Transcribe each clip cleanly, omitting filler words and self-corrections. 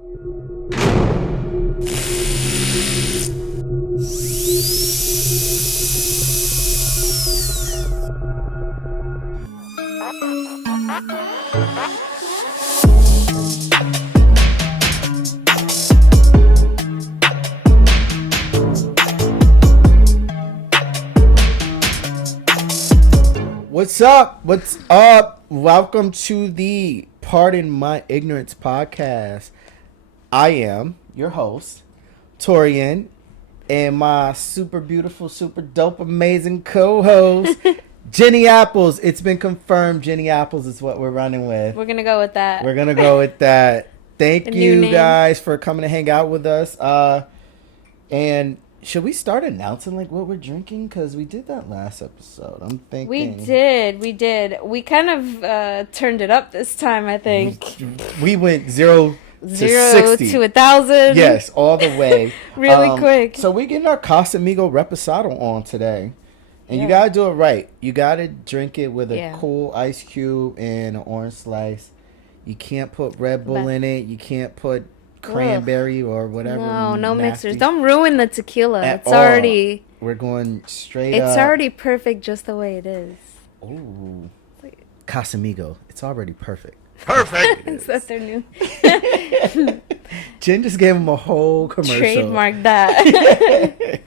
What's up? What's up? Welcome to the Pardon My Ignorance podcast. I am your host, Taurean, and my super beautiful, super dope, amazing co-host, Jenny Apples. It's been confirmed Jenny Apples is what we're running with. We're going to go with that. We're going to go with that. Thank you guys for coming to hang out with us. And should we start announcing like what we're drinking? Because we did that last episode. I'm thinking we did. We kind of turned it up this time. I think we went zero to 60. to 1,000. Yes, all the way. Really quick. So we're getting our Casamigo Reposado on today, and you gotta do it right. You gotta drink it with a cool ice cube and an orange slice. You can't put Red Bull in it. You can't put cranberry or whatever. No mixers. Don't ruin the tequila. Already. We're going straight. It's already perfect just the way it is. Ooh, Casamigo. It's already perfect. Perfect. Is that their new? Jen just gave him a whole commercial. Trademark that.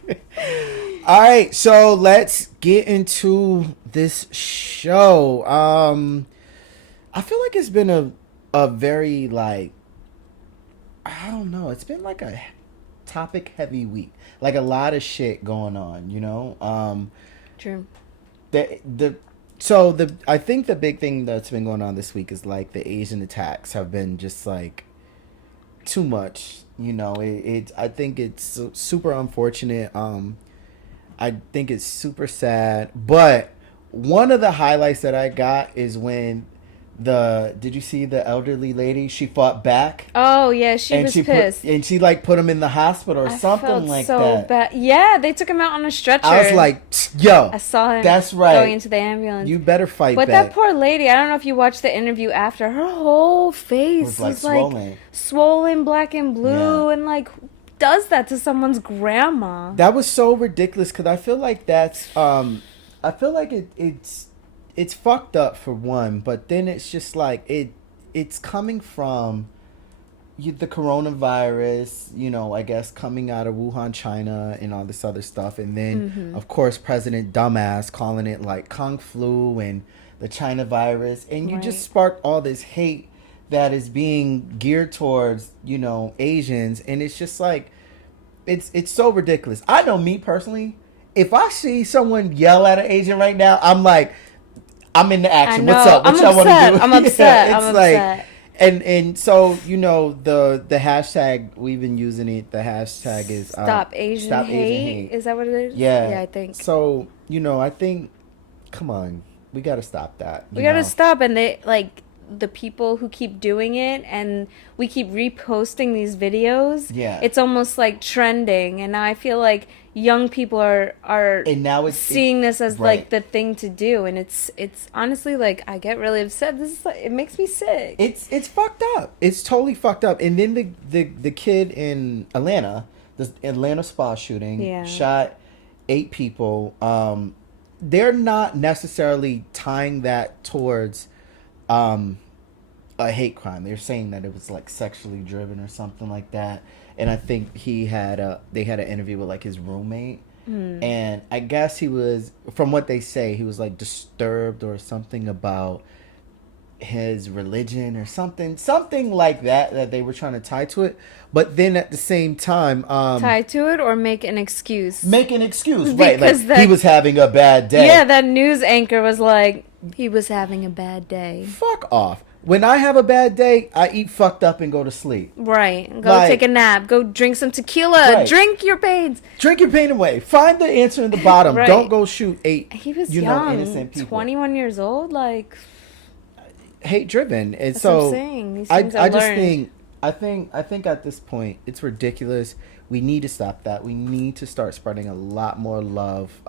All right, so let's get into this show. I feel like it's been a very I don't know. It's been like a topic heavy week. Like a lot of shit going on, you know? True. I think the big thing that's been going on this week is like the Asian attacks have been just like too much, you know? I think it's super unfortunate. I think it's super sad, but one of the highlights that I got is when did you see the elderly lady? She fought back. Oh yeah, she was pissed. And she put him in the hospital or something like that. So bad. Yeah, they took him out on a stretcher. I was like, yo, I saw him. That's right. Going into the ambulance. You better fight back. But that poor lady, I don't know if you watched the interview after. Her whole face was swollen, black and blue, and does that to someone's grandma. That was so ridiculous because I feel like that's I feel like it's fucked up for one, but then it's just like it's coming from the coronavirus, you know, I guess coming out of Wuhan, China, and all this other stuff, and then of course President Dumbass calling it like Kung Flu and the China virus, and you just sparked all this hate that is being geared towards, you know, Asians, and it's just like it's so ridiculous. I know me personally, if I see someone yell at an Asian right now, I'm in the action. What's up? What y'all want to do? I'm upset. I'm upset. And so, you know, the hashtag, we've been using it. The hashtag is Stop Asian Hate. Is that what it is? Yeah, I think so. You know, I think, come on, we got to stop that. We got to stop, and they the people who keep doing it, and we keep reposting these videos. Yeah, it's almost like trending, and now I feel like young people are and now seeing this as like the thing to do, and it's honestly I get really upset. This is it makes me sick. It's fucked up. It's totally fucked up. And then the kid in Atlanta, the Atlanta spa shooting, shot 8 people. They're not necessarily tying that towards a hate crime. They're saying that it was sexually driven or something like that. And I think they had an interview with his roommate, and I guess he was, from what they say, he was disturbed or something about his religion or something like that they were trying to tie to it. But then at the same time, tie to it or make an excuse. Right? He was having a bad day. Yeah, that news anchor was like, he was having a bad day. Fuck off. When I have a bad day, I eat fucked up and go to sleep. Right. Go take a nap. Go drink some tequila. Right. Drink your pain. Drink your pain away. Find the answer in the bottom. Right. Don't go shoot 8 he was young, innocent people. 21 years old. Hate driven. And that's so what I'm saying. These things I just think I think at this point it's ridiculous. We need to stop that. We need to start spreading a lot more love.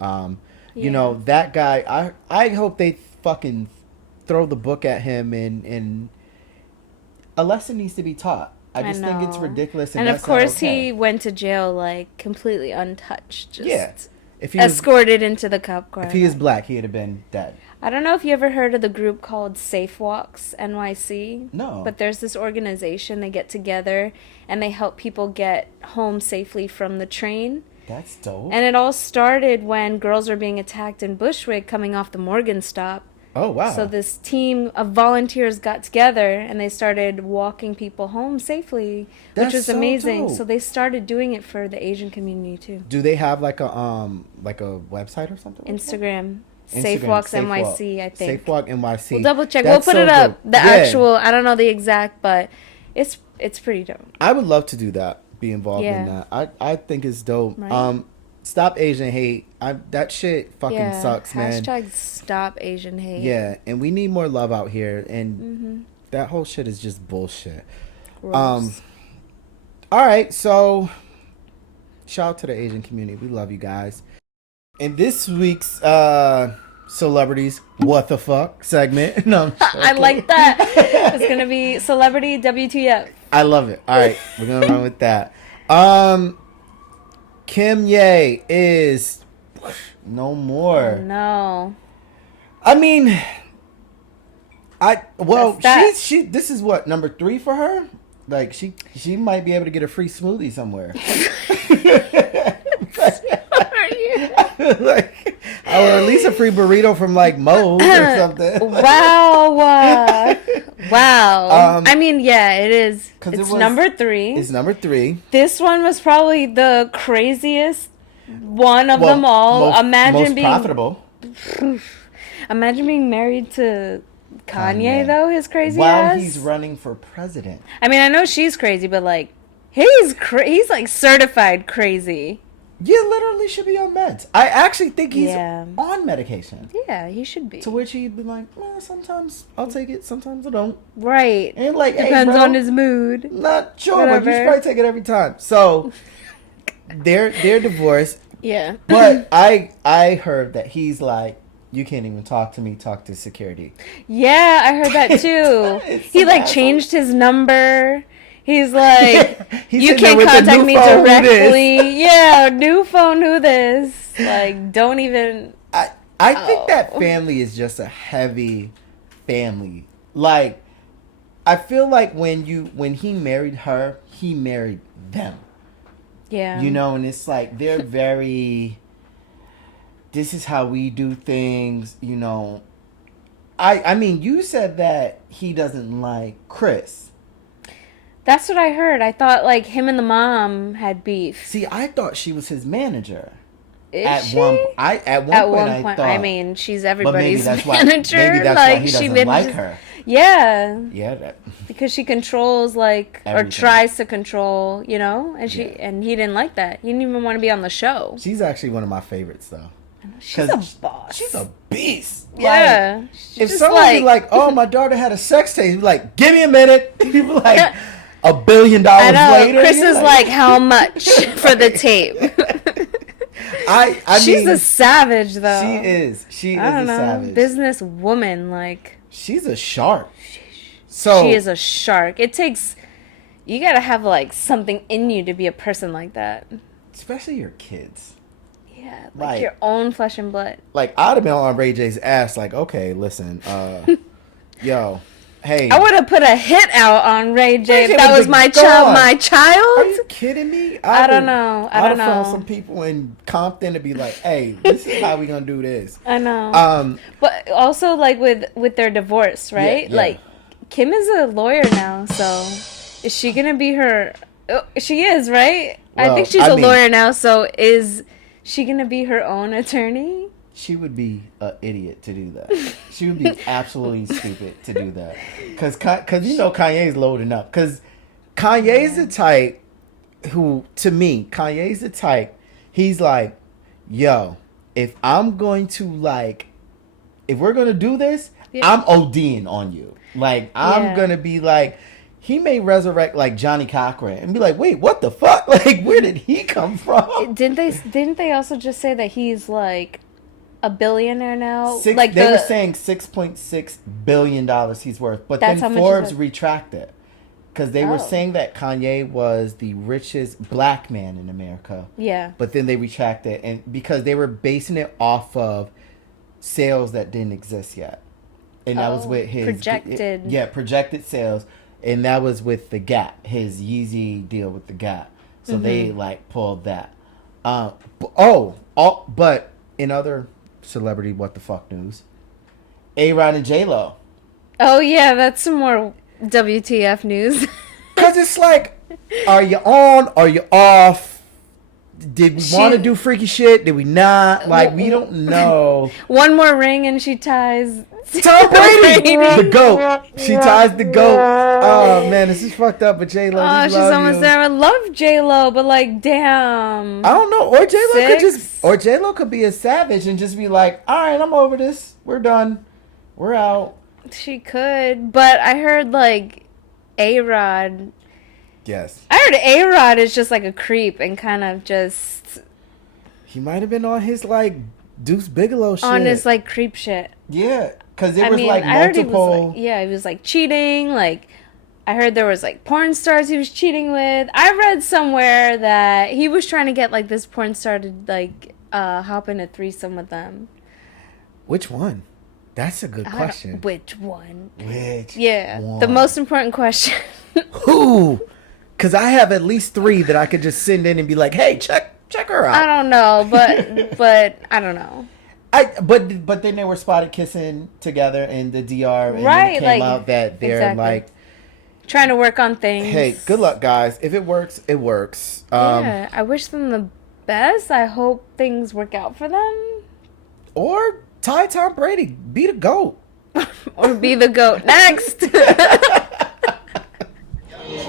You know, that guy, I hope they fucking throw the book at him, and a lesson needs to be taught. I just think it's ridiculous. And of course he went to jail like completely untouched. Just if he escorted into the cop car. If he was black, he'd have been dead. I don't know if you ever heard of the group called Safe Walks NYC. No. But there's this organization. They get together and they help people get home safely from the train. That's dope. And it all started when girls were being attacked in Bushwick coming off the Morgan stop. Oh, wow. So this team of volunteers got together and they started walking people home safely, which was amazing. Dope. So they started doing it for the Asian community too. Do they have like a website or something? Instagram. Safe Walks NYC, I think. Safe Walk NYC. We'll double check. We'll put it up. The actual, I don't know the exact, but it's pretty dope. I would love to do that. Be involved in that. I think it's dope. Right? Stop Asian hate. That shit fucking sucks, man. Hashtag stop Asian hate. Yeah, and we need more love out here, and that whole shit is just bullshit. Gross. All right, so shout out to the Asian community. We love you guys. In this week's celebrities what the fuck segment. No, I like that. It's gonna be celebrity WTF. I love it. All right, we're gonna run with that. Kim Ye is no more. Oh, no. I mean, she this is what, number 3 for her? Like she might be able to get a free smoothie somewhere. Like, or at least a free burrito from like Moe's or something. Wow. Wow. I mean, yeah, it is. It's number 3. It's number 3. This one was probably the craziest one of them all. Most profitable. Imagine being married to Kanye, though, his crazy while ass. He's running for president. I mean, I know she's crazy, but like, he's like certified crazy. You literally should be on meds. I actually think he's on medication. Yeah, he should be. To which he'd be like, well, sometimes I'll take it, sometimes I don't. Right. And like, depends on his mood. Not sure, but you should probably take it every time. So they're divorced. Yeah. But I heard that he's like, you can't even talk to me, talk to security. Yeah, I heard that too. He like changed his number. He's like, you can't contact me directly. Yeah, new phone, who this? Like, don't even. I think that family is just a heavy family. Like, I feel like when he married her, he married them. Yeah. You know, and it's like they're very. This is how we do things. You know, I mean, you said that he doesn't like Chris. That's what I heard. I thought like him and the mom had beef. See, I thought she was his manager. Is she? At one point, I thought. I mean, she's everybody's manager. Maybe that's why he doesn't like her. Yeah. Yeah. Because she controls like everything. Or tries to control, you know, and he didn't like that. He didn't even want to be on the show. She's actually one of my favorites, though. She's a boss. She's a beast. Yeah. Like, if somebody like, oh, my daughter had a sex tape, like, give me a minute. People like. $1 billion later. Chris is like, how much for the tape? I she's a savage, though. She is. She is a savage. Business woman, like. She's a shark. She is a shark. It takes. You gotta have like something in you to be a person like that. Especially your kids. Yeah, like your own flesh and blood. Like I'd have been on Ray J's ass. Like, okay, listen, yo. Hey, I would have put a hit out on Ray J if that was my child. My child? Are you kidding me? I don't know. I don't know. Found some people in Compton to be like, "Hey, this is how we gonna do this." I know. But also like with their divorce, right? Yeah. Like Kim is a lawyer now, so is she gonna be her? She is, right? Well, I think she's a lawyer now. So is she gonna be her own attorney? She would be an idiot to do that. She would be absolutely stupid to do that. Because you know Kanye's loading up. Because Kanye's the type who, to me, Kanye's the type, he's like, yo, if I'm going to like, if we're going to do this, I'm ODing on you. Like, I'm going to be like, he may resurrect like Johnny Cochran and be like, wait, what the fuck? Like, where did he come from? Didn't they also just say that he's like a billionaire now? They were saying $6.6 billion he's worth, but then Forbes retracted. because they were saying that Kanye was the richest black man in America. Yeah. But then they retracted, and because they were basing it off of sales that didn't exist yet, and that was with his projected sales, and that was with the Gap, his Yeezy deal with the Gap. So they like pulled that. But in other celebrity what the fuck news, A-Rod and J-Lo. Oh yeah, that's some more WTF news. Because it's like, are you on? Are you off? Did we want to do freaky shit? Did we not? Like, we don't know. One more ring and she ties Tom Brady, the GOAT. She ties the GOAT. Oh man, this is fucked up. But J-Lo, oh, she's almost there. I love J-Lo, but like, damn. I don't know. Or J-Lo could be a savage and just be like, all right, I'm over this. We're done. We're out. She could, but I heard like A-Rod. Yes. I heard A-Rod is just like a creep and kind of just. He might have been on his like Deuce Bigelow shit. On his like creep shit. Yeah, because there was like multiple. He was like cheating. Like, I heard there was like porn stars he was cheating with. I read somewhere that he was trying to get like this porn star to like hop in a threesome with them. Which one? That's a good question. Which one? Yeah. One? The most important question. Who? Because I have at least 3 that I could just send in and be like, hey, check her out. I don't know, but I don't know. But then they were spotted kissing together in the DR, and it came out that they're like trying to work on things. Hey, good luck, guys. If it works, it works. Yeah, I wish them the best. I hope things work out for them. Or Tom Brady, be the GOAT. Or be the GOAT. Next.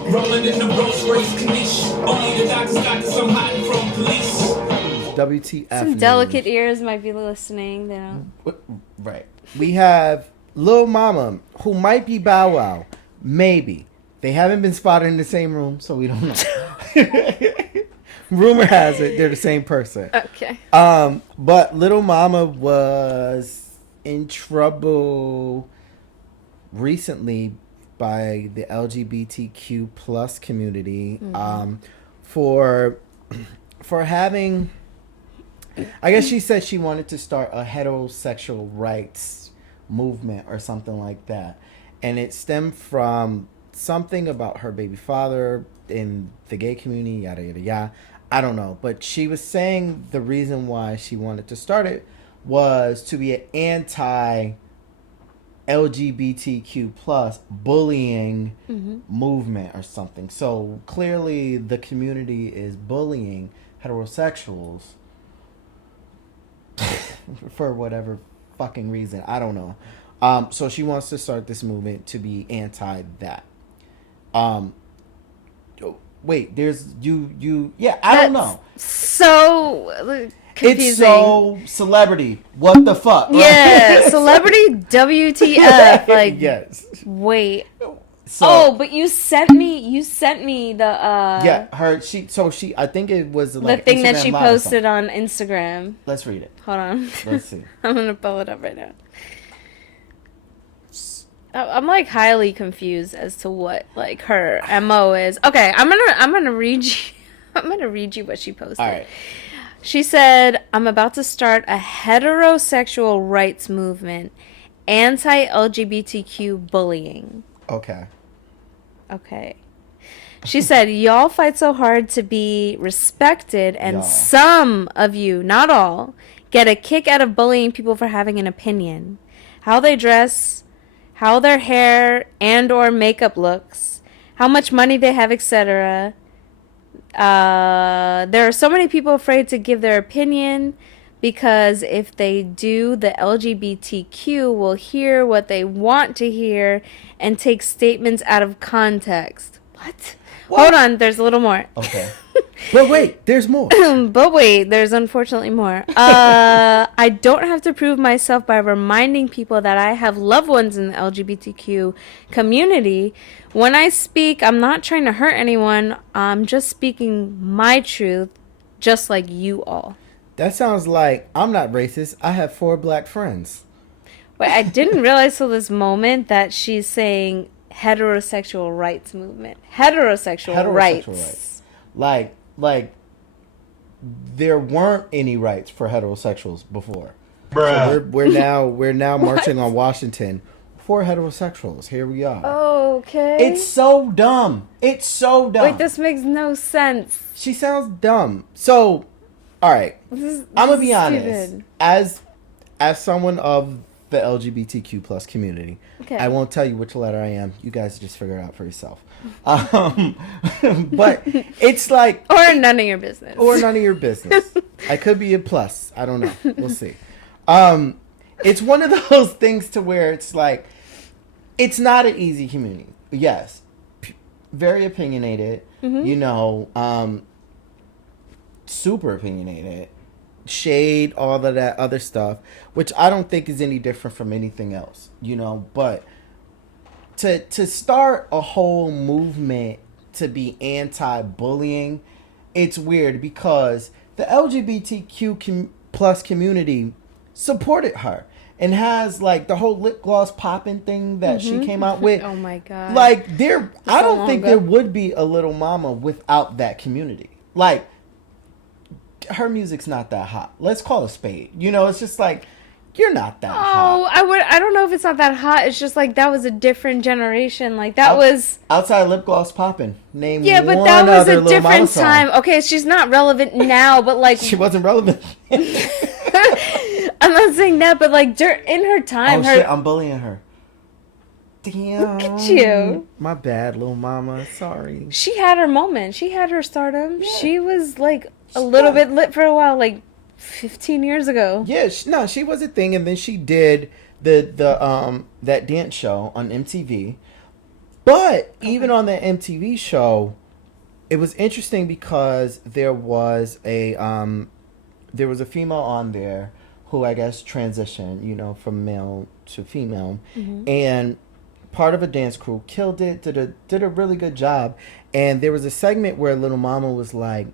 Rolling in the Rolls Royce condition. Only the doctors got this. I'm hiding from police. WTF. Some delicate ears might be listening. They don't. Right. We have Lil Mama, who might be Bow Wow. Maybe. They haven't been spotted in the same room, so we don't know. Rumor has it they're the same person. Okay. But Little Mama was in trouble recently by the LGBTQ plus community for having, I guess she said she wanted to start a heterosexual rights movement or something like that, and it stemmed from something about her baby father in the gay community, yada yada yada. I don't know, but she was saying the reason why she wanted to start it was to be an anti-LGBTQ plus bullying movement or something. So clearly the community is bullying heterosexuals for whatever fucking reason. I don't know. So she wants to start this movement to be anti that. Wait, there's you. Yeah, I don't know. So confusing. It's so celebrity. What the fuck? Yeah, celebrity WTF. Like, yes. Wait. So, but you sent me the yeah, her she I think it was like the thing Instagram that she posted on Instagram. Let's read it. Hold on. Let's see. I'm gonna pull it up right now. I'm like highly confused as to what like her MO is. Okay, I'm gonna read you. I'm gonna read you what she posted. All right. She said, "I'm about to start a heterosexual rights movement, anti-LGBTQ bullying." Okay. She said, "Y'all fight so hard to be respected, and some of you, not all, get a kick out of bullying people for having an opinion. How they dress, how their hair and or makeup looks, how much money they have, etc. There are so many people afraid to give their opinion because if they do, the LGBTQ will hear what they want to hear and take statements out of context." What? Hold on, there's a little more. Okay. But wait, there's more. But wait, there's unfortunately more. I don't have to prove myself by reminding people that I have loved ones in the LGBTQ community. When I speak, I'm not trying to hurt anyone. I'm just speaking my truth, just like you all. That sounds like I'm not racist. I have 4 black friends. Wait, I didn't realize till this moment that she's saying heterosexual rights movement. Heterosexual rights. Like there weren't any rights for heterosexuals before. Bruh. So we're now marching on Washington for heterosexuals. Here we are. Okay. It's so dumb. It's so dumb. Wait, this makes no sense. She sounds dumb. So, all right. I'm gonna be honest. Stupid. As someone of the LGBTQ plus community, Okay. I won't tell you which letter I am. You guys just figure it out for yourself. But it's like, Or none of your business. or none of your business. I could be a plus. I don't know. We'll see. It's one of those things to where it's like, it's not an easy community. Yes, very opinionated. You know, super opinionated. Shade, all of that other stuff, which I don't think is any different from anything else, you know. But to start a whole movement to be anti-bullying, it's weird because the LGBTQ plus community supported her and has like the whole lip gloss popping thing that she came out with. Oh my god! Like I so don't think long there ago. would be a Little Mama without that community. Like, her music's not that hot. Let's call it a spade. You know, it's just like, you're not that hot. I don't know if it's not that hot. It's just like that was a different generation. Like that was Outside lip gloss popping. Name yeah, but one that was other a Lil Mama different song. time. Okay, she's not relevant now, but like She wasn't relevant. I'm not saying that, but like in her time, Oh her shit, I'm bullying her. Damn. Look at you. My bad, Lil Mama. Sorry. she had her moment. She had her stardom. She was like a little bit lit for a while, like 15 years ago. Yeah, she was a thing, and then she did the that dance show on MTV. But even on the MTV show, it was interesting because there was a female on there who I guess transitioned, you know, from male to female, and part of a dance crew killed it, did a really good job. And there was a segment where Little Mama was like,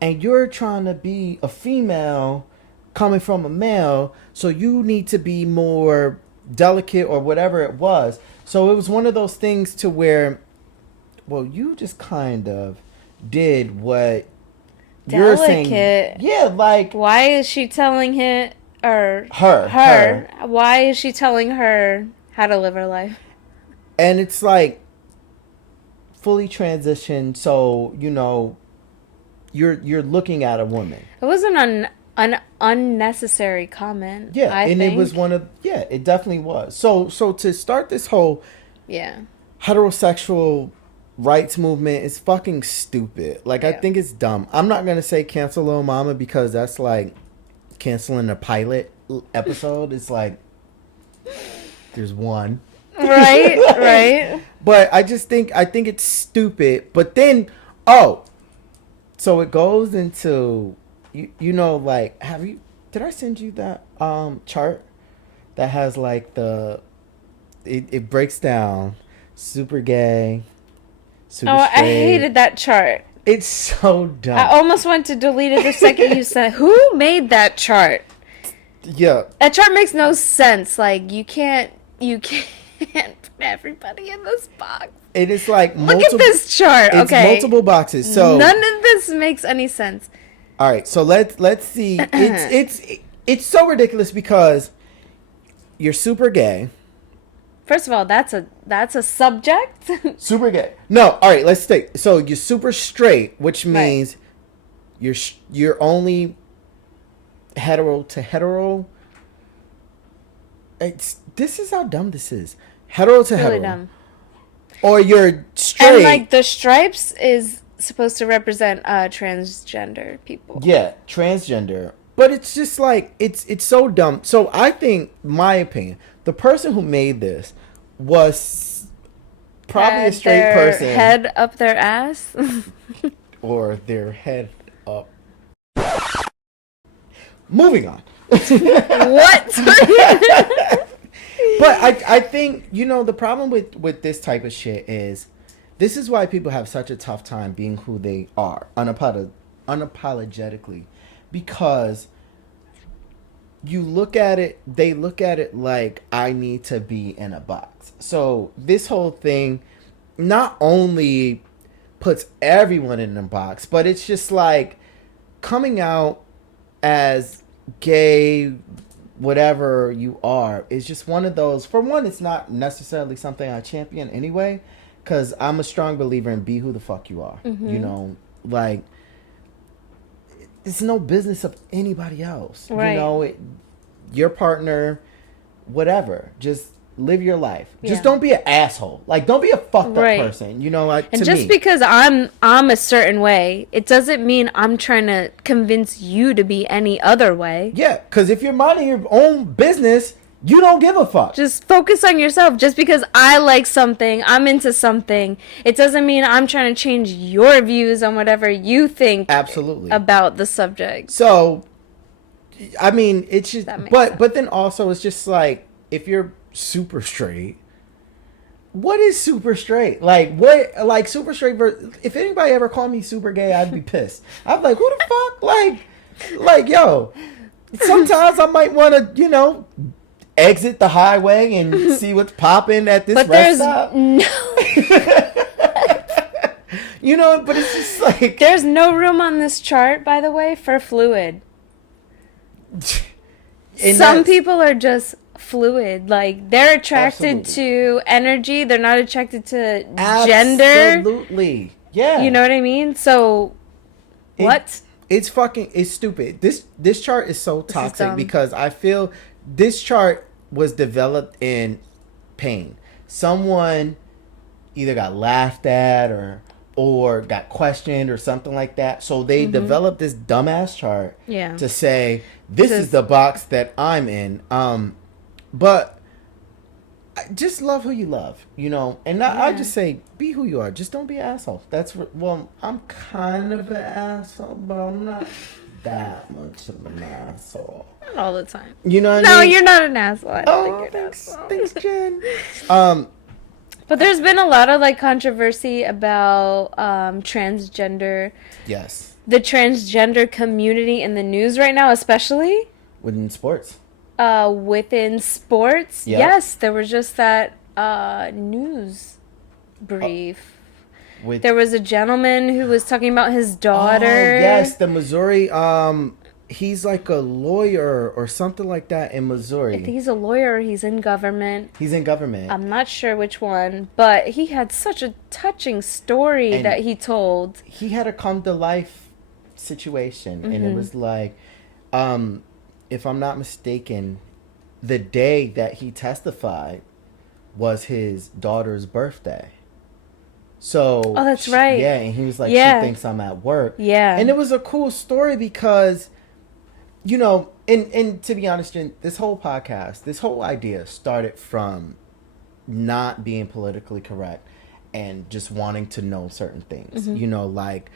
and you're trying to be a female coming from a male, so you need to be more delicate or whatever it was. So it was one of those things to where, well, you just kind of did what you're saying. Delicate. Yeah, like, Why is she telling him or Her. Why is she telling her how to live her life? and it's like fully transitioned, so you know you're looking at a woman. It was an unnecessary comment. Yeah, I and think. it was it definitely was. So to start this whole Yeah. heterosexual rights movement is fucking stupid. Like, I think it's dumb. I'm not gonna say cancel Lil Mama because that's like canceling a pilot episode. It's like there's one. Right, right. But I think it's stupid. But then so it goes into you know, like, did I send you that chart that has like it breaks down super gay, super Oh, straight. I hated that chart. It's so dumb. I almost went to delete it the second you said, who made that chart? Yeah. That chart makes no sense. Like, you can't put everybody in this box. It is like Look at this chart. It's Okay. multiple boxes. So None of this makes any sense. all right, so let's see. It's so ridiculous because you're super gay. First of all, that's a subject. Super gay. No, all right, let's take. So you're super straight, which means you're only hetero to hetero. This is how dumb this is. Hetero to hetero. Really dumb. Or you're straight. And like the stripes is supposed to represent transgender people. Yeah, transgender. But it's just like it's so dumb. So I think, my opinion, the person who made this was probably a straight Their person, head up their ass. or their head up. Moving on. What? But I think, you know, the problem with this type of shit is this is why people have such a tough time being who they are unapologetically, because you look at it, they look at it like I need to be in a box. So this whole thing not only puts everyone in a box, but it's just like coming out as gay, whatever you are, is just one of those. For one, it's not necessarily something I champion anyway, because I'm a strong believer in be who the fuck you are. Mm-hmm. You know, like, it's no business of anybody else. Right. You know, your partner, whatever. Just live your life. Yeah. Just don't be an asshole. Like, don't be a fucked up Right. person. You know, like, and to just me. because I'm a certain way, it doesn't mean I'm trying to convince you to be any other way. Yeah, because if you're minding your own business, you don't give a fuck. Just focus on yourself. Just because I like something, I'm into something, it doesn't mean I'm trying to change your views on whatever you think Absolutely about the subject. So, I mean, it's just, That makes but then also it's just like, if you're super straight, what is super straight? Like, what, like, super straight, if anybody ever called me super gay, I'd be pissed. I'm like, who the fuck? Like, yo, sometimes I might want to, you know, exit the highway and see what's popping at this But rest there's stop. no You know, but it's just like, there's no room on this chart, by the way, for fluid. and Some that's- people are just fluid. Like, they're attracted Absolutely. to energy. They're not attracted to gender. Absolutely. Yeah. You know what I mean? So, what? It's fucking, it's stupid. This chart is so toxic dumb. because I feel this chart was developed in pain. Someone either got laughed at or got questioned or something like that. So they developed this dumbass chart Yeah. to say, this is the box that I'm in. But just love who you love, you know. And I just say, be who you are. Just don't be an asshole. Well, I'm kind of an asshole, but I'm not that much of an asshole. Not all the time. You know what No, I mean? you're not an asshole. I don't Oh, think you're an thanks, asshole. thanks, Jen. But there's been a lot of, like, controversy about transgender, Yes. the transgender community in the news right now, especially Within sports. within sports. Yep. Yes, there was just that news brief. With There was a gentleman who was talking about his daughter. Oh, yes, the Missouri. He's like a lawyer or something like that in Missouri. I think he's a lawyer or he's in government. He's in government. I'm not sure which one, but he had such a touching story And that he told. He had a come to life situation, and it was like, if I'm not mistaken, the day that he testified was his daughter's birthday. So, Oh, that's right. Yeah, and he was like, Yeah. she thinks I'm at work. Yeah. And it was a cool story because, you know, and to be honest, Jen, this whole podcast, this whole idea started from not being politically correct and just wanting to know certain things. You know, like,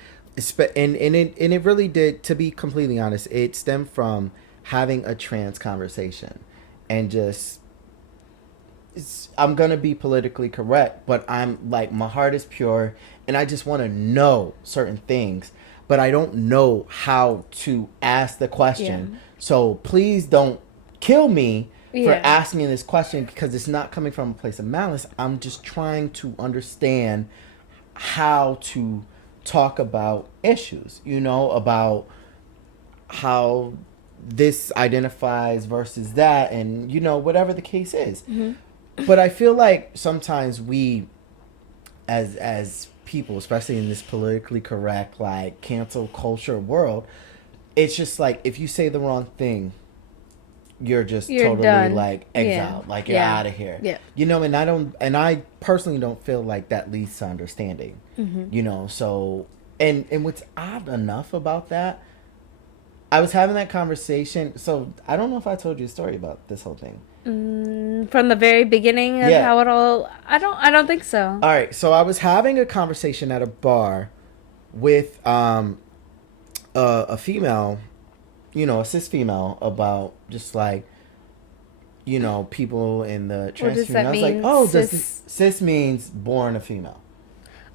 and it really did, to be completely honest, it stemmed from having a trans conversation and just, I'm gonna be politically correct, but I'm like, my heart is pure and I just want to know certain things, but I don't know how to ask the question. Yeah. So please don't kill me for Yeah. asking this question, because it's not coming from a place of malice. I'm just trying to understand how to talk about issues, you know, about how this identifies versus that, and, you know, whatever the case is. But I feel like sometimes we, as people, especially in this politically correct, like, cancel culture world, it's just like, if you say the wrong thing, you're totally done. like exiled, like you're Yeah. out of here. Yeah. You know, and I personally don't feel like that leads to understanding. You know, so and what's odd enough about that, I was having that conversation. So I don't know if I told you a story about this whole thing. From the very beginning of Yeah. how it all. I don't think so. All right, so I was having a conversation at a bar with a female, you know, a cis female, about just like, you know, people in the trans does community. that I was like, mean, oh, cis? cis means born a female.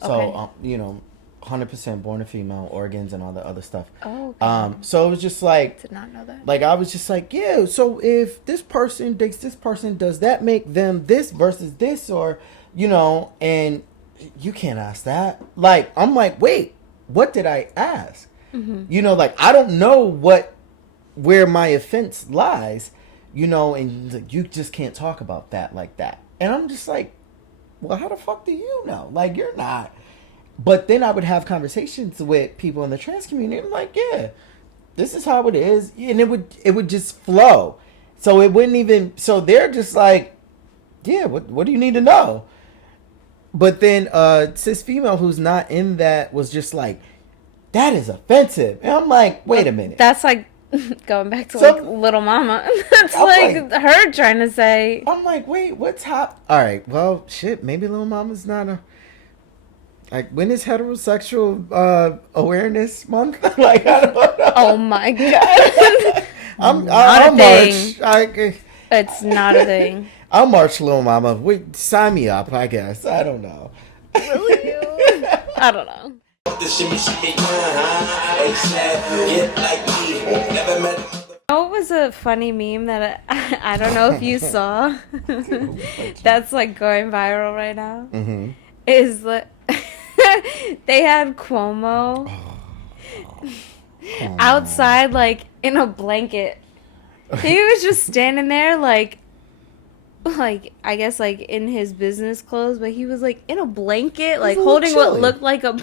So, Okay. you know, 100% born a female, organs and all the other stuff. Oh, okay. So it was just like, Did not know that. like I was just like, yeah. So if this person dates this person, does that make them this versus this, or And you can't ask that. Like I'm like, wait, what did I ask? Like I don't know where my offense lies, and like, you just can't talk about that like that. And I'm just like, well, how the fuck do you know? Like, you're not. But then I would have conversations with people in the trans community. I'm like, yeah, this is how it is. And it would just flow. So it wouldn't even, so they're just like, yeah, what do you need to know? But then cis female who's not in that was just like, that is offensive. And I'm like, wait a minute. That's like going back to like Little Mama. That's like her trying to say. I'm like, wait, what's happening? All right, well, shit, maybe Little Mama's not a. Like, when is heterosexual awareness month? Like, I don't know. Oh my god. I'll march. It's not a thing. I'll march, Little Mama. Wait, sign me up, I guess. I don't know. Really? I don't know. It was a funny meme that I don't know if you saw. That's like going viral right now. Mm-hmm. Is like they had Cuomo outside, like in a blanket. He was just standing there, like I guess like in his business clothes, but he was like in a blanket, like holding what looked like a.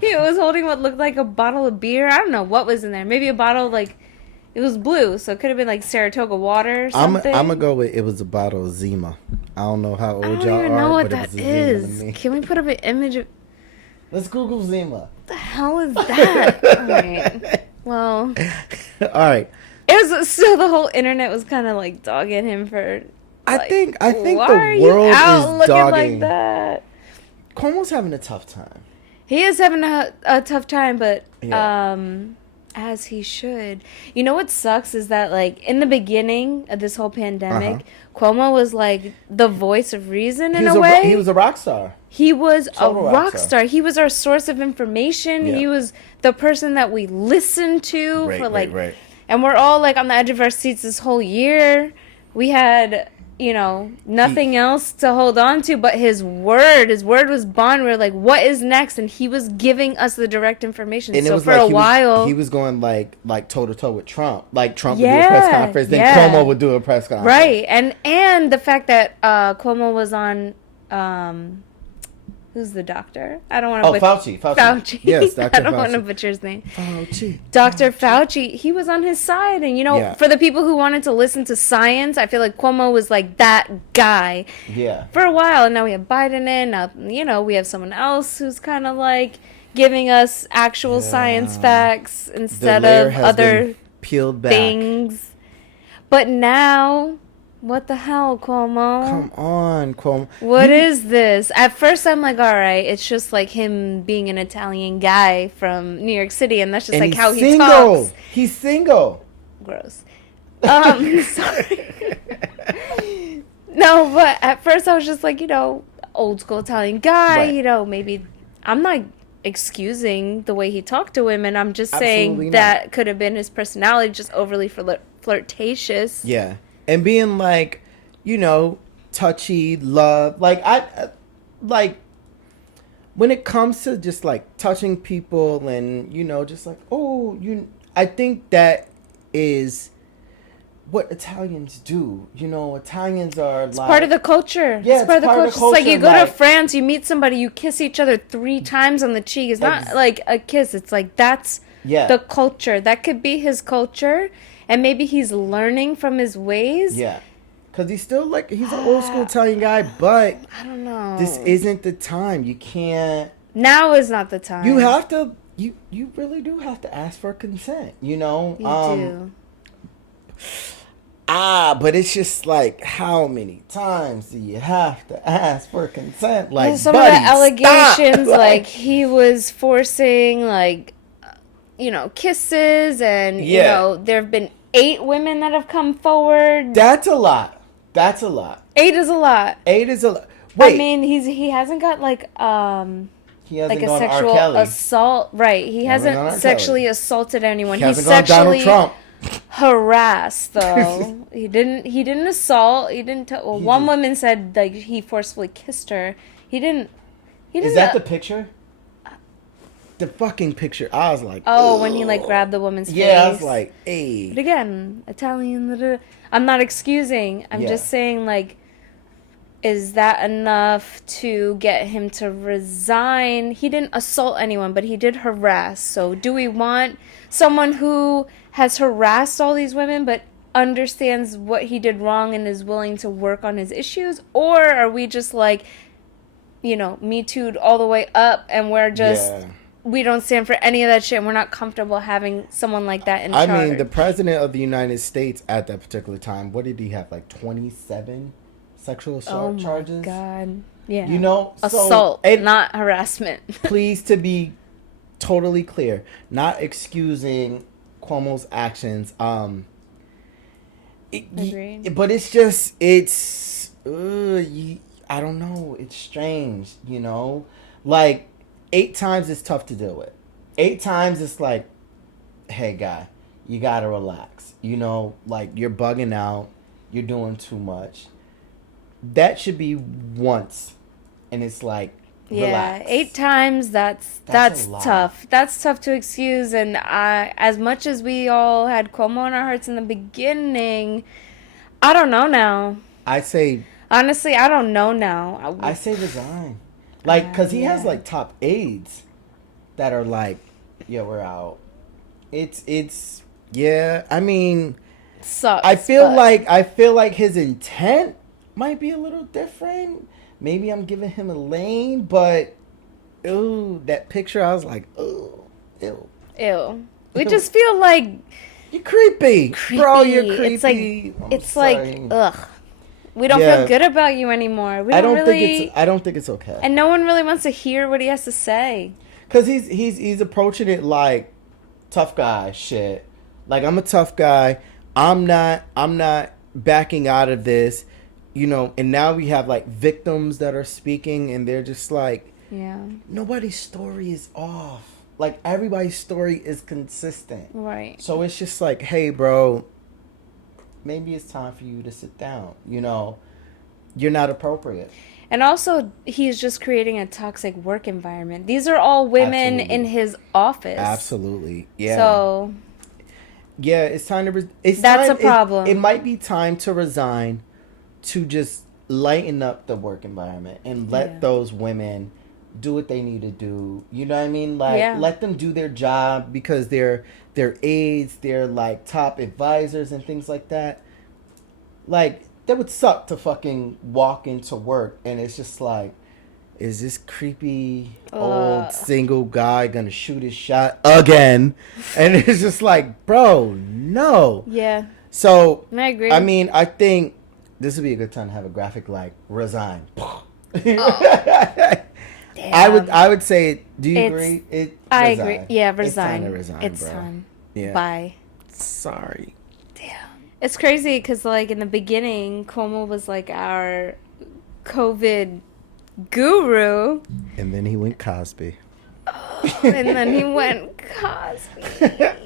He was holding what looked like a bottle of beer. I don't know what was in there. Maybe a bottle like it was blue, so it could have been like Saratoga water or something. I'm gonna go with it was a bottle of Zima. I don't know how old y'all are. I don't even know what but that is. Can we put up an image of? Let's Google Zima. What the hell is that? All right. Well. All right. It was so the whole internet was kind of like dogging him for. Like, I think why the world are you out is looking dogging. like that? Cuomo's having a tough time. He is having a tough time, but Yeah. as he should. You know what sucks is that like in the beginning of this whole pandemic, Cuomo was like the voice of reason in a way. He was a rock star. He was Total a rock star. He was our source of information. Yeah. He was the person that we listened to for like, right. And we're all like on the edge of our seats this whole year. We had, nothing else to hold on to but his word. His word was bond. We're like, what is next? And he was giving us the direct information. And so it was for like a while, he was going like toe to toe with Trump. Like Trump would do a press conference, then Cuomo would do a press conference. Right, and the fact that Cuomo was on. Who's the doctor? I don't want to. Fauci. Yes, Dr. I don't want to butcher his name. Fauci. Dr. Fauci. He was on his side, and for the people who wanted to listen to science, I feel like Cuomo was like that guy. Yeah. For a while, and now we have Biden in. Now, we have someone else who's kind of like giving us actual science facts instead of other peeled back things. But now. What the hell, Cuomo? Come on, Cuomo. What is this? At first, I'm like, all right, it's just like him being an Italian guy from New York City, and that's just like how he talks. He's single. Gross. Sorry. No, but at first I was just like, old school Italian guy, right. Maybe I'm not excusing the way he talked to women. I'm just Absolutely saying not. that could have been his personality, just overly flirtatious. Yeah. And being like, touchy, love. Like, when it comes to just like touching people and, just like, I think that is what Italians do. Italians are it's part of the culture. Yeah, it's part of the culture. It's like you go like, to France, you meet somebody, you kiss each other 3 times on the cheek. It's not like a kiss. It's like that's the culture. That could be his culture. And maybe he's learning from his ways. Yeah. Because he's still he's an old school Italian guy, but I don't know. This isn't the time. You can't. Now is not the time. You have to, you really do have to ask for consent, You do. But it's just like, how many times do you have to ask for consent? Like, some of the allegations, like he was forcing, kisses, and, there have been 8 women that have come forward. That's a lot. 8 is a lot. 8 is a lot. Wait. I mean, he hasn't got He hasn't like a gone sexual R. Kelly. assault. Right. He Hasn't gone hasn't R. sexually Kelly. assaulted anyone. He He hasn't gone sexually Donald Trump. harassed though. He didn't assault. He didn't well, He one just- woman said like he forcefully kissed her. He didn't Is that the picture? The fucking picture. I was like, oh, when he like grabbed the woman's face. yeah, I was like, hey. But again, Italian. I'm not excusing. I'm just saying, like, is that enough to get him to resign? He didn't assault anyone, but he did harass. So, do we want someone who has harassed all these women, but understands what he did wrong and is willing to work on his issues? Or are we just like, Me Too'd all the way up, and we're just. Yeah. We don't stand for any of that shit, and we're not comfortable having someone like that in charge. I mean, the president of the United States at that particular time, what did he have? Like 27 sexual assault charges? Oh, my God. Yeah. So, assault, not harassment. Please, to be totally clear, not excusing Cuomo's actions. Agreed. But it's just, I don't know. It's strange, Like, 8 times is tough to deal with. 8 times it's like, hey, guy, you got to relax. Like, you're bugging out. You're doing too much. That should be once. And it's like, relax. 8 times, that's tough. That's tough to excuse. And as much as we all had Cuomo in our hearts in the beginning, I don't know now. Honestly, I don't know now. I say resign. Like, because he has, like, top aides that are like, yeah, we're out. I mean, sucks. I feel like his intent might be a little different. Maybe I'm giving him a lane, but, ooh, that picture, I was like, ooh, ew. Ew. We just feel like... You're creepy. Bro, you're It's creepy. It's like, ugh. We don't feel good about you anymore. I don't think it's okay. And no one really wants to hear what he has to say. Cause he's approaching it like tough guy shit. Like, I'm a tough guy. I'm not backing out of this, and now we have like victims that are speaking, and they're just like, nobody's story is off. Like, everybody's story is consistent. Right. So it's just like, hey, bro, maybe it's time for you to sit down. You're not appropriate. And also, he's just creating a toxic work environment. These are all women in his office. Absolutely. Yeah. So. Yeah, it's time to... That's a problem. It might be time to resign, to just lighten up the work environment and let those women do what they need to do. You know what I mean? Like, let them do their job, because they're aides, they're like top advisors and things like that. Like, that would suck to fucking walk into work and it's just like, is this creepy old single guy gonna shoot his shot again? And it's just like, bro, no. Yeah. So I agree. I mean, I think this would be a good time to have a graphic like resign. Damn. I would say, do you agree? I agree. Yeah, resign. It's time to resign, It's bro. time. Yeah. Bye. Sorry. Damn. It's crazy because, like, in the beginning, Cuomo was, like, our COVID guru. And then he went Cosby. Oh, and then he went Cosby.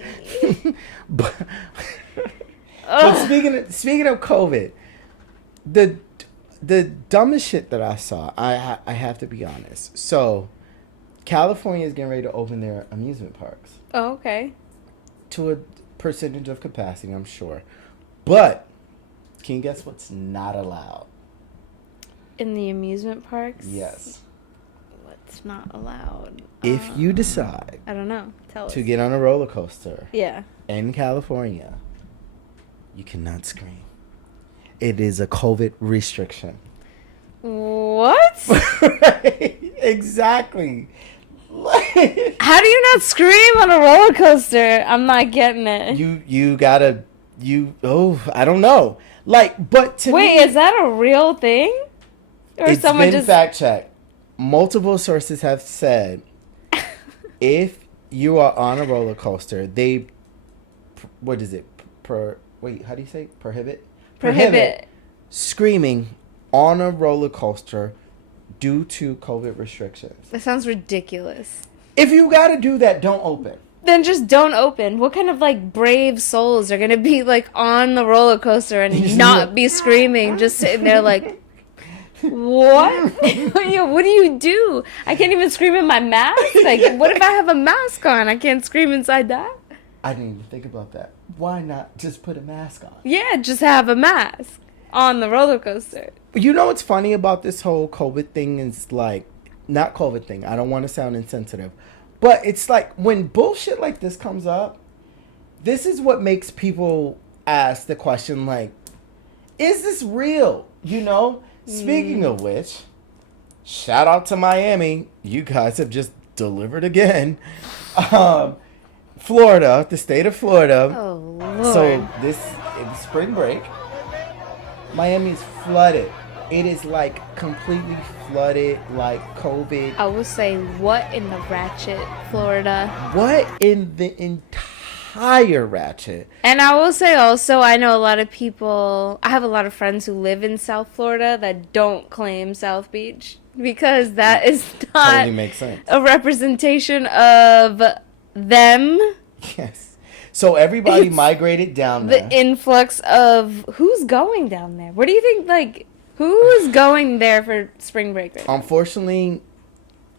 but speaking of COVID, the dumbest shit that I saw, I have to be honest. So, California is getting ready to open their amusement parks. Oh, okay. To a percentage of capacity, I'm sure. But, can you guess what's not allowed? In the amusement parks? Yes. What's not allowed? If you decide... I don't know. Tell us. To get on a roller coaster. Yeah. In California, you cannot scream. It is a COVID restriction. What? Right, exactly. How do you not scream on a roller coaster? I'm not getting it. You gotta I don't know. Like, but to Wait, me, is that a real thing? Or it's someone been just fact checked. Multiple sources have said if you are on a roller coaster, they what is it? Wait, how do you say prohibit? Prohibit Screaming on a roller coaster due to COVID restrictions. That sounds ridiculous. If you got to do that, don't open. Then just don't open. What kind of like brave souls are gonna be like on the roller coaster and not be screaming, just sitting there like, what? What do you do? I can't even scream in my mask. Like, what if I have a mask on? I can't scream inside that. I didn't even think about that. Why not just put a mask on? Yeah, just have a mask on the roller coaster. You know what's funny about this whole COVID thing is like, not COVID thing. I don't want to sound insensitive. But it's like when bullshit like this comes up, this is what makes people ask the question like, is this real? You know? Speaking of which, shout out to Miami. You guys have just delivered again. Florida, the state of Florida. Oh, Lord. So this is spring break. Miami is flooded. It is like completely flooded, like COVID. I will say, what in the ratchet, Florida? What in the entire ratchet? And I will say also, I know a lot of people, I have a lot of friends who live in South Florida that don't claim South Beach because that is not Totally makes sense. a representation of them. Yes. So everybody migrated down there. The influx of who's going down there. What do you think, like, who's going there for spring break right now? Unfortunately,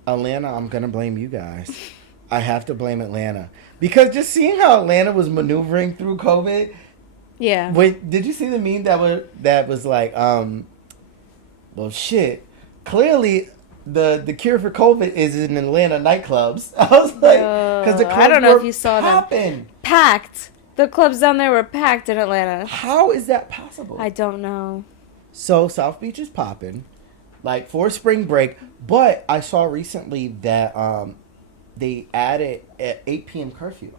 Atlanta, I'm going to blame you guys. I have to blame Atlanta. Because just seeing how Atlanta was maneuvering through COVID. Yeah. Wait, did you see the meme that was like, well, shit. Clearly, the cure for COVID is in Atlanta nightclubs. I was like, because the clubs I don't know were if you saw popping. them. Packed. The clubs down there were packed in Atlanta. How is that possible? I don't know. So South Beach is popping, like for spring break. But I saw recently that they added an 8 p.m. curfew.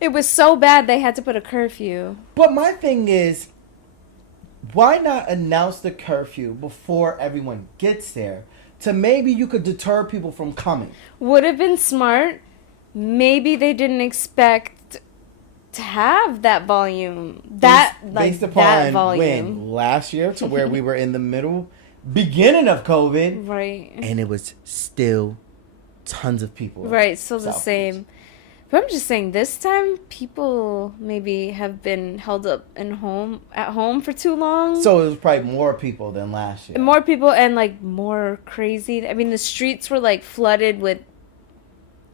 It was so bad they had to put a curfew. But my thing is, why not announce the curfew before everyone gets there? To maybe you could deter people from coming. Would have been smart. Maybe they didn't expect to have that volume. Based upon when last year to where we were in the beginning of COVID. Right. And it was still tons of people. Right, still the South same. Beach. But I'm just saying, this time people maybe have been held up at home for too long. So it was probably more people than last year. More people and like more crazy. I mean, the streets were like flooded with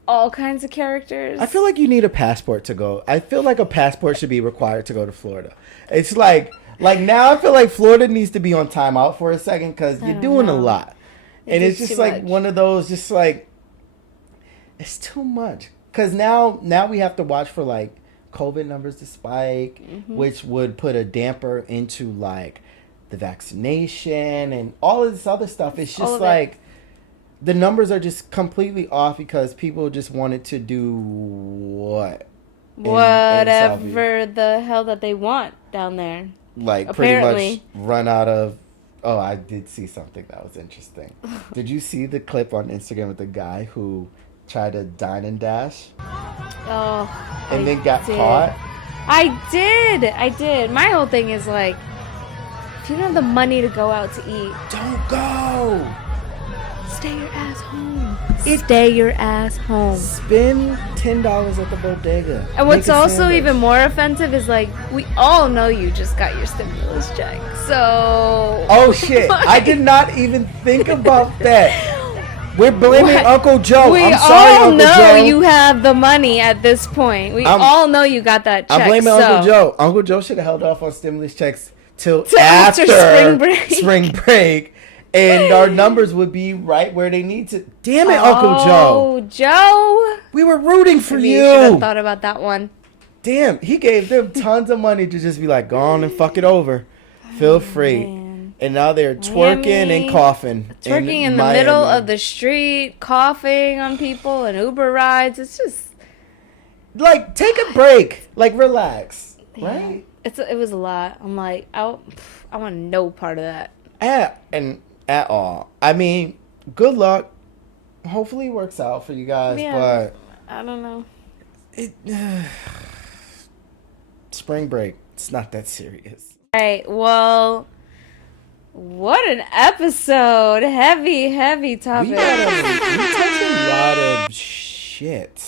all kinds of characters. I feel like you need a passport to go. I feel like a passport should be required to go to Florida. It's like now I feel like Florida needs to be on timeout for a second because you're doing a lot. And it's just like one of those, just like, it's too much. Because now we have to watch for like COVID numbers to spike, which would put a damper into like the vaccination and all of this other stuff. It's just like the numbers are just completely off because people just wanted to do whatever the hell that they want down there. Like apparently. Pretty much run out of. Oh, I did see something that was interesting. Did you see the clip on Instagram with the guy who tried to dine and dash? Oh. And then got caught? I did. My whole thing is like, if you don't have the money to go out to eat, don't go. Stay your ass home. Stay your ass home. Spend $10 at the bodega. And what's also even more offensive is like, we all know you just got your stimulus check. So. Oh shit! I did not even think about that. We're blaming Uncle Joe. I'm sorry, Uncle Joe. We all know you have the money at this point. We all know you got that check. I'm blaming Uncle Joe. Uncle Joe should have held off on stimulus checks till after spring break. And our numbers would be right where they need to. Damn it, Uncle Joe. Oh, Joe. We were rooting for you. You should have thought about that one. Damn, he gave them tons of money to just be like, go on and fuck it over. Feel free. Man. And now they're twerking and coughing. Twerking in the middle of the street, coughing on people and Uber rides. It's just. Like, take a break. Like, relax. Yeah. Right? It was a lot. I'm like, I want no part of that. At all. I mean, good luck. Hopefully it works out for you guys, but I don't know. Spring break. It's not that serious. All right. Well, What an episode! Heavy topic. We touched a lot of shit.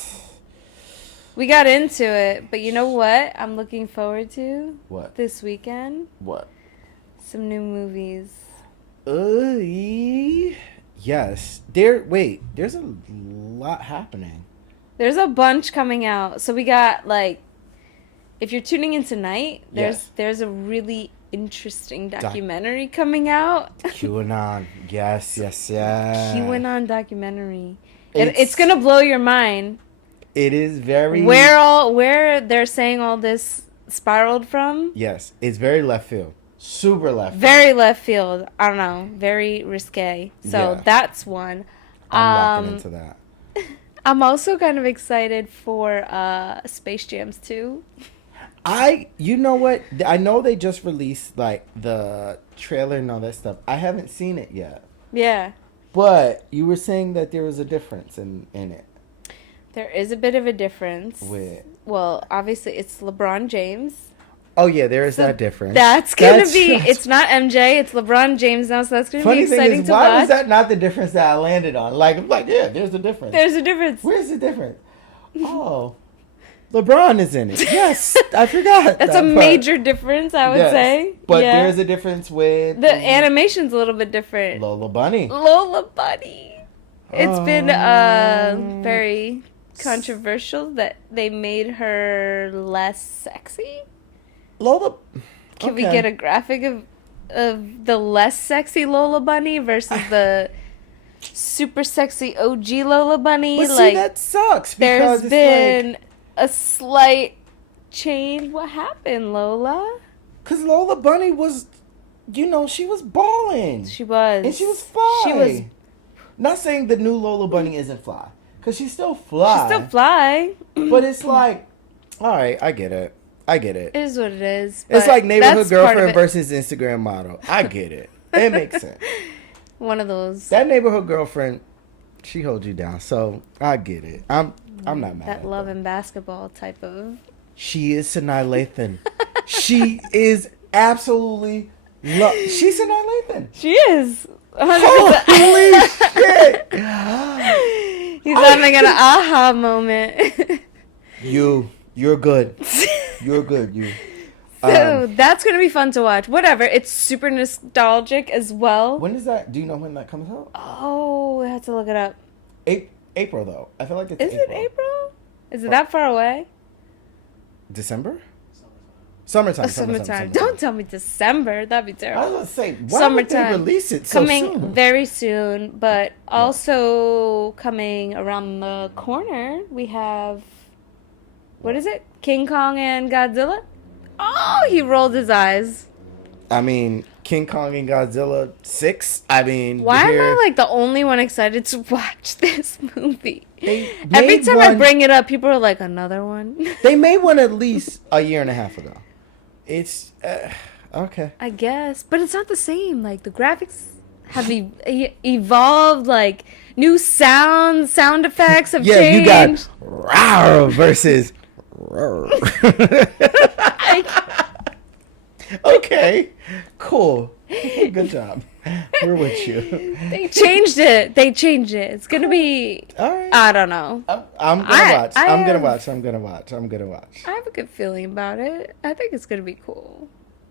We got into it, but you know what? I'm looking forward to What? this weekend. What? Some new movies. Yes. There's a lot happening. There's a bunch coming out. So we got like, if you're tuning in tonight, there's a really interesting documentary coming out. QAnon. Yes. QAnon documentary. It's gonna blow your mind. It is very where they're saying all this spiraled from. Yes, it's very left field. Super left field. Very left field. I don't know. Very risque. So that's one. I'm locking into that. I'm also kind of excited for Space Jams 2. You know what? I know they just released like the trailer and all that stuff. I haven't seen it yet. Yeah. But you were saying that there was a difference in it. There is a bit of a difference. Well, obviously it's LeBron James. Oh yeah, there is that difference. That's it's not MJ, it's LeBron James now, so that's gonna be exciting to watch. Why was that not the difference that I landed on? There's a difference. There's a difference. Where's the difference? Oh, LeBron is in it. Yes, I forgot. That's a major difference, I would say. But there's a difference with the animation's a little bit different. Lola Bunny. It's been very controversial that they made her less sexy. Lola. Can we get a graphic of the less sexy Lola Bunny versus the super sexy OG Lola Bunny? But see, that sucks. There's been a slight change. What happened, Lola? Because Lola Bunny was, she was balling. She was. And she was fly. She was. Not saying the new Lola Bunny isn't fly. Because she's still fly. She's still fly. But it's like, all right, I get it. It is what it is. It's like neighborhood girlfriend versus Instagram model. I get it. It makes sense. One of those. That neighborhood girlfriend, she holds you down. So I get it. I'm not mad. That love and basketball type of. She is Sanaa Lathan. She is absolutely she's Sanaa Lathan. She is. 100%. Holy shit. He's having an aha moment. You're good. You're good. So that's going to be fun to watch. Whatever. It's super nostalgic as well. When is that? Do you know when that comes out? Oh, I have to look it up. April, though. I feel like it's Is it April? Is it that far away? December? Summertime. Don't tell me December. That'd be terrible. I was going to say, why would they release it so soon? Coming very soon, but also coming around the corner, we have... What is it? King Kong and Godzilla? Oh, he rolled his eyes. I mean, King Kong and Godzilla 6. I mean, why am I like the only one excited to watch this movie? Every time I bring it up, people are like, another one? They made one at least a year and a half ago. It's, okay. I guess. But it's not the same. Like, the graphics have evolved, like, new sound effects have changed. Yeah, you got rawr versus... Okay, cool. Good job. We're with you. They changed it. It's gonna be. All right. I don't know. I'm gonna watch. I'm gonna watch. I have a good feeling about it. I think it's gonna be cool.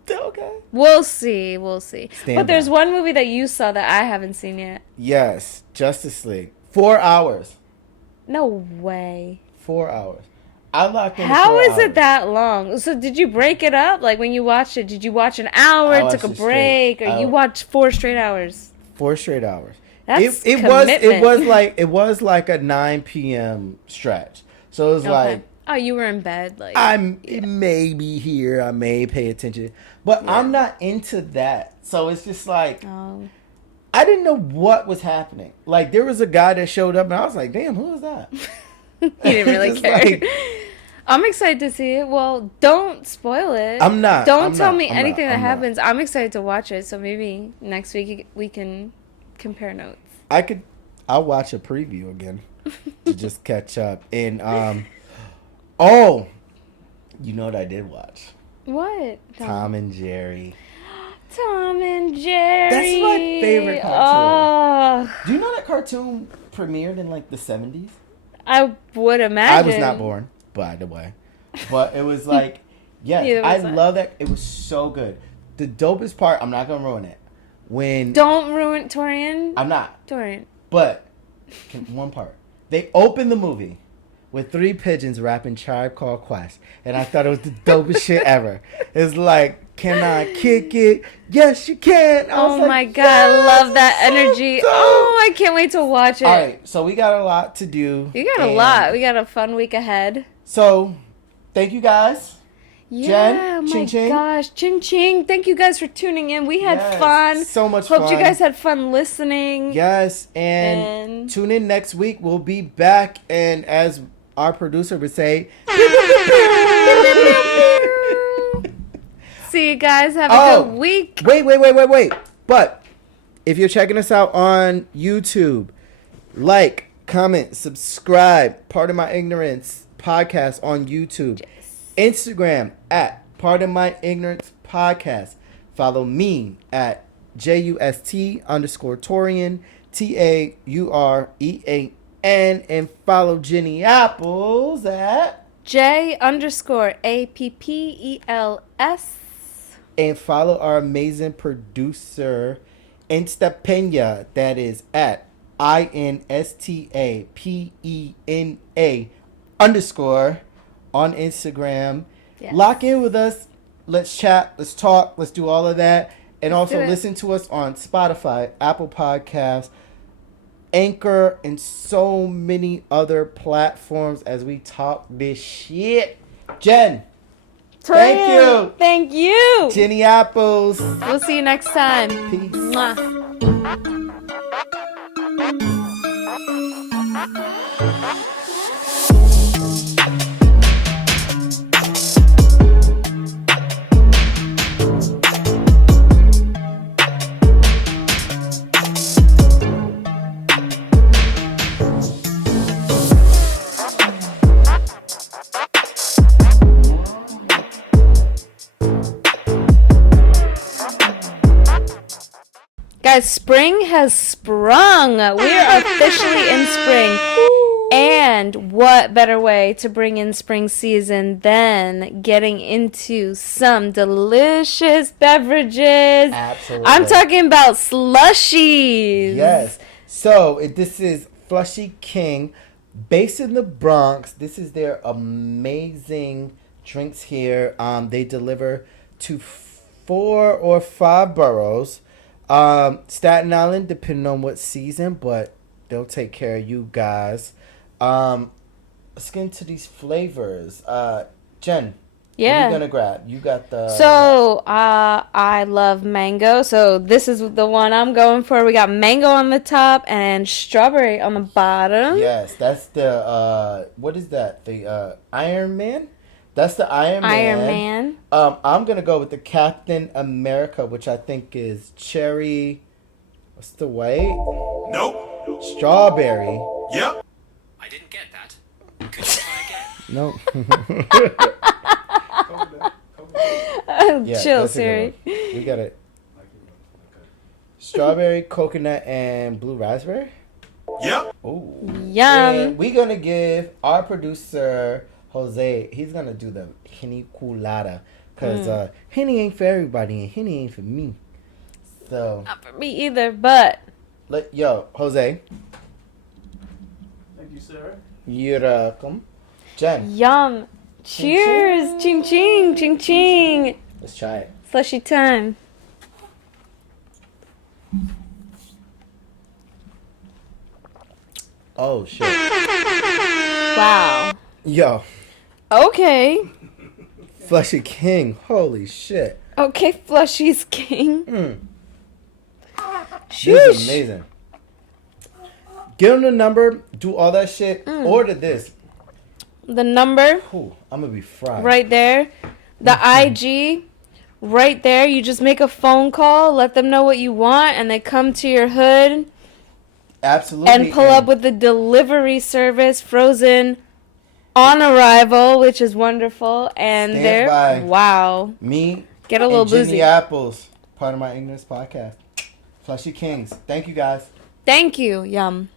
Okay. We'll see. But there's one movie that you saw that I haven't seen yet. Yes, Justice League. 4 hours. No way. 4 hours. I locked in. How is it that long? So did you break it up? Like when you watched it, did you watch an hour, took a break, or you watched 4 straight hours? 4 straight hours. That's it was like a 9 p.m. stretch. So it was like, oh, you were in bed. Like I'm maybe here. I may pay attention, but I'm not into that. So it's just like, I didn't know what was happening. Like there was a guy that showed up, and I was like, damn, who is that? He didn't really care. I'm excited to see it. Well, don't spoil it. I'm not. Don't tell me anything that happens. I'm excited to watch it. So maybe next week we can compare notes. I'll watch a preview again to just catch up. And you know what I did watch? What? Tom and Jerry. Tom and Jerry. That's my favorite cartoon. Oh, Do you know that cartoon premiered in like the 70s? I would imagine. I was not born, by the way. But it was like, yes, Neither I was I. love that. It was so good. The dopest part, I'm not going to ruin it. When Don't ruin Torian. I'm not. Torian. But one part. They opened the movie with 3 pigeons rapping Tribe Called Quest. And I thought it was the dopest shit ever. It's like, can I kick it? Yes, you can. I was Oh like, my god, I love that so energy. dope. Oh, I can't wait to watch it. All right, so we got a lot to do. You got a and lot. We got a fun week ahead. So, thank you guys. Yeah, Jen, my ching ching. gosh. Ching ching. Thank you guys for tuning in. We had Yes, fun. so much Hope fun. you guys had fun listening. Yes, and tune in next week. We'll be back, and as our producer would say, see you guys. Have a good week. Wait. But if you're checking us out on YouTube, like, comment, subscribe. Pardon My Ignorance podcast on YouTube. Yes. Instagram at Pardon My Ignorance podcast. Follow me at JUST_Taurean, TAUREAN, and follow Jenny Apples at J_APPELS. and follow our amazing producer Insta Pena, that is at INSTAPENA_ on Instagram. Yes. Lock in with us. Let's chat. Let's talk. Let's do all of that. And Let's also do it. listen to us on Spotify, Apple Podcasts, Anchor, and so many other platforms as we talk this shit. Jen, thank you. Thank you. Jenny Apples. We'll see you next time. Peace. Mwah. Guys, spring has sprung. We are officially in spring. And what better way to bring in spring season than getting into some delicious beverages? Absolutely. I'm talking about slushies. Yes. So this is Flushy King, based in the Bronx. This is their amazing drinks here. They deliver to 4 or 5 boroughs. Staten Island, depending on what season, but they'll take care of you guys. Let's get into these flavors. Jen, Yeah. what are you gonna grab? You got the... So, I love mango. So, this is the one I'm going for. We got mango on the top and strawberry on the bottom. Yes, that's the, what is that? The, Iron Man? That's the Iron Man. Iron Man. I'm gonna go with the Captain America, which I think is cherry... What's the white? Nope. Strawberry. Yep. I didn't get that. Could you try again? No. Chill, that's a good Siri. one. We got it. Strawberry, coconut, and blue raspberry. Yep. Ooh. Yum. And we're gonna give our producer Jose. He's gonna do the Henny Colada, cause Henny ain't for everybody and Henny ain't for me. So Not for me either, but Jose, Thank you, sir. you're welcome. Jen, yum. Cheers. Ching ching. Ching ching. let's try it. Slushy time. Oh shit. Wow. Yo, Okay. Flushy King. Holy shit. Okay, Flushy's king. This is Sheesh. amazing. Give them the number, do all that shit, order this. The number Ooh, I'm gonna be fried. right there. The IG right there. You just make a phone call, let them know what you want, and they come to your hood Absolutely. and pull up with the delivery service, frozen on arrival, which is wonderful. And Stand they're by. wow. me Get a little and Jimmy boozy. Apples. Part of My Ignorance podcast. Flushy Kings. Thank you, guys. Thank you. Yum.